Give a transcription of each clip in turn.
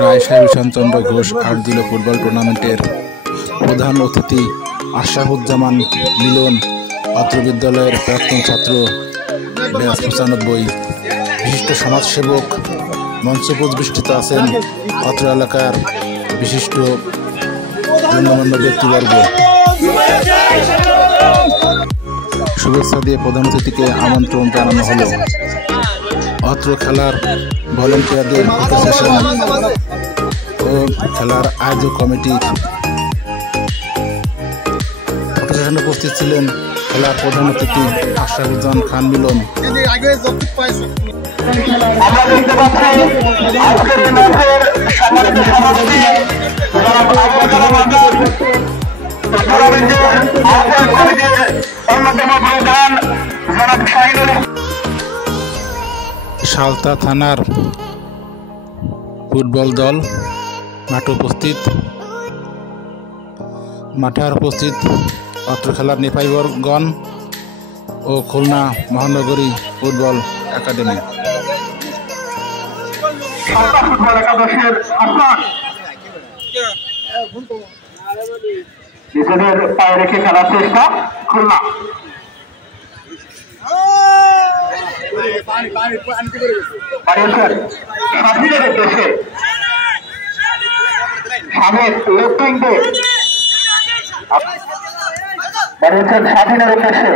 Raisaheb Ishanchandra Ghosh card দিল football টুর্নামেন্টের প্রধান অতিথি আশরাফুজ্জামান মিলন, অত্র বিদ্যালয়ের প্রাক্তন ছাত্র ব্যাচ 95। বিশিষ্ট সমাজসেবক মঞ্চপরিবেষ্টিত আছেন অত্র এলাকার বিশিষ্ট গণ্যমান্য ব্যক্তিবর্গ। শুভেচ্ছা দিয়ে প্রধান অতিথিকে আমন্ত্রণ জানানো হলো। অত্র খেলার ভলেন্টিয়ারদের অ্যাসোসিয়েশন ও খেলার আয়োজক কমিটির অ্যাসোসিয়েশনে উপস্থিত ছিলেন খেলার প্রধান অতিথি আশরাফুজ্জামান খান মিলন। সালতা থানার ফুটবল দল মাঠে উপস্থিত অত্র খেলার নেপাইবরগণ ও খুলনা মহানগরী ফুটবল একাডেমি। নিজেদের পায়ে রেখে খেলার চেষ্টা খুলনা। স্বাধীনের উদ্দেশ্যে স্বাধীনের উদ্দেশ্যে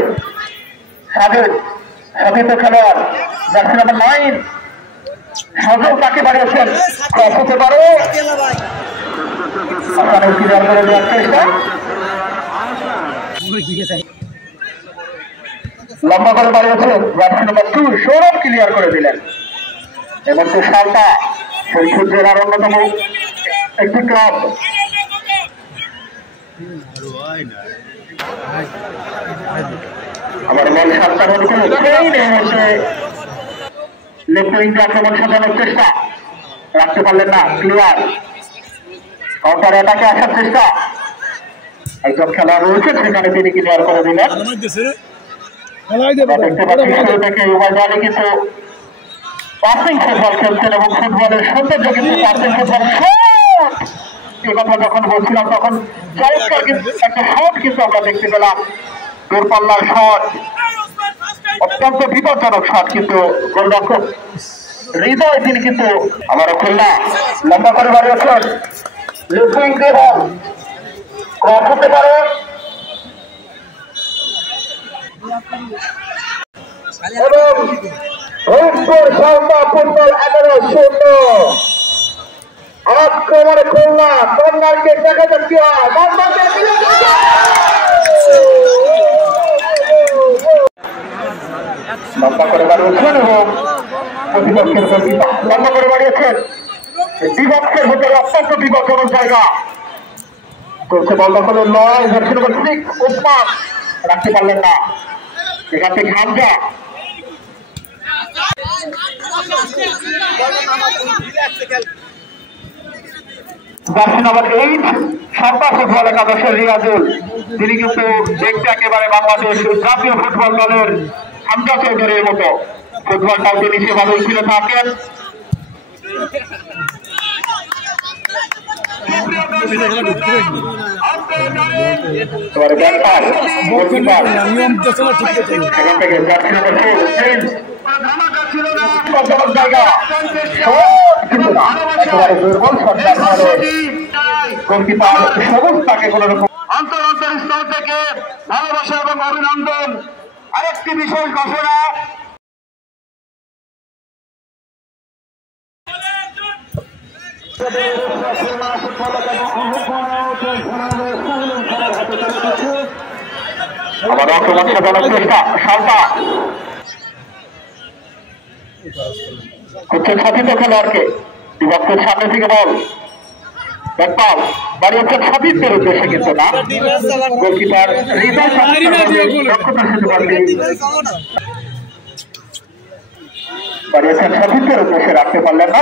স্বাধীন খেলোয়াড় জার্সি নাম্বার 9 সজল তাকে বাড়িয়েছেন। ক্রস হতে পারে, ক্লিয়ার করে দেওয়ার চেষ্টা, লম্বা করে বাড়িয়েছেন জার্সি নাম্বার 2 সৌরভ ক্লিয়ার করে দিলেন। এবং সালটা ফরিদপুর জেলার অন্যতম একটি ক্লাব। আবার বল সাতটা বল করে লেফট উইংয়ে আক্রমণ সাজানোর চেষ্টা, রাখতে পারলেন না, ক্লিয়ার। কাউন্টার অ্যাটাকে আসার চেষ্টা, একজন খেলোয়াড় রয়েছে সেখানে তিনি ক্লিয়ার করে দিলেন। দেখতে পাচ্ছি শুরু থেকে উভয় দলই কিন্তু পাসিং ফুটবল খেলছেন এবং ফুটবলের সৌন্দর্য কিন্তু পাসিং ফুটবল। এ কথা যখন বলছিলাম তখন চমৎকার কিন্তু একটা শট কিন্তু আমরা দেখতে পেলাম, দূরপাল্লার শট, অত্যন্ত বিপজ্জনক শট, কিন্তু গোলরক্ষক হৃদয় তিনি কিন্তু আবারও খুলনা লম্বা করে বাড়িয়েছেন। লুকিং দিয়ে বল ক্রস হতে পারে, এবং ফরিদপুর সালতা ফুটবল 11-0 আক্রমণে খুলনা। কর্নারকে দেখা যাক কি হয়, লম্বা করে বাড়িয়েছেন এবং প্রতিপক্ষের লম্বা করে বাড়িয়েছেন। বিপক্ষের ভেতরে অত্যন্ত বিপজ্জনক জায়গা করছে বল দখলের লড়াই। জার্সি নাম্বার 6 ওসমান রাখতে পারলেন না, এখান থেকে Hamza. Jersey number 8 Salta football একাদশের রিয়াজুল, তিনি কিন্তু দেখতে একেবারে বাংলাদেশ জাতীয় ফুটবল দলের হামজা চৌধুরীর মতো। ফুটবলটাও তিনি সেভাবেই খেলে থাকেন। আন্তর্জাতিক স্তর থেকে ভালোবাসা এবং অভিনন্দন। আরেকটি বিশেষ ঘোষণা, আবার আক্রমণ সাজানোর চেষ্টা, সালতা করছেন সাথিত খেলোয়াড়কে, বিপক্ষের সামনে থেকে বল ব্যাকপাল বাড়িয়েছেন সাথীদের উদ্দেশ্যে, কিন্তু না, গোলকিপার হৃদয় দক্ষতার সাথে বলটি বাড়িয়েছেন সঠিকের উদ্দেশ্যে রাখতে পারলেন না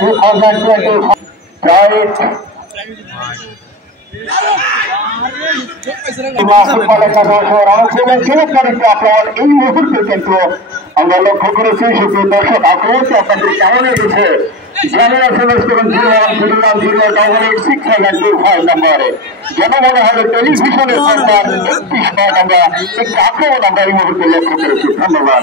2020 রাইট এই মুহূর্তে কিন্তু আমরা লক্ষ্য করেছি সুপ্রিয় দর্শক আগ্রহটি আপনাদের কেমন লেগেছে জনমনে হবে টেলিভিশনের সরকার 31 বার আমরা একটি আক্রমণ আমরা এই মুহূর্তে লক্ষ্য করেছি ধন্যবাদ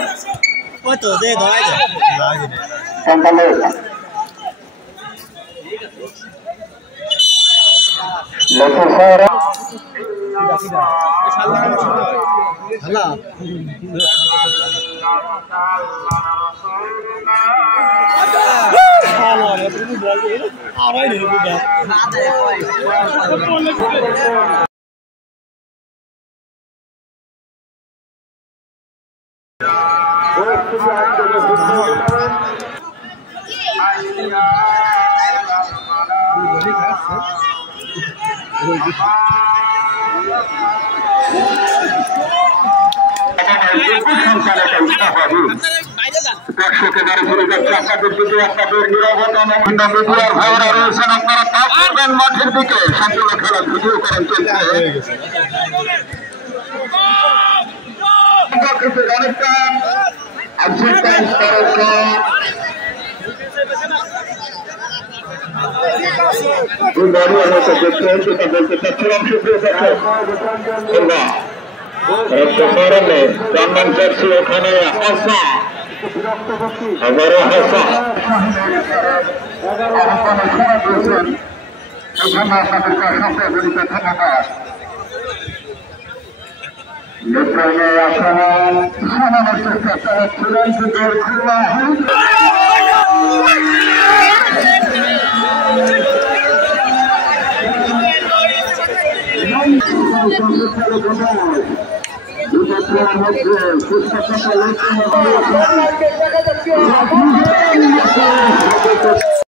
দর্শকের ঘুরে যাচ্ছে আপনাদের দিকে আপনাদের নিরাপত্তা ভাইরা রয়েছেন আপনারা কাজ করবেন মাঠের দিকে সম্পূর্ণ খেলা ভিডিও করেন চলছে অনেকটা বলতে চাচ্ছিলাম সুপ্রিয় জার্মান জার্সি ওখানে হাসা হাজারো হাসা এখানে আপনাদেরকে অসংখ্য জড়িত ধন্যবাদ আক্রমণ সামানোর চেষ্টা চালাচ্ছিলেন কিন্তু মধ্যে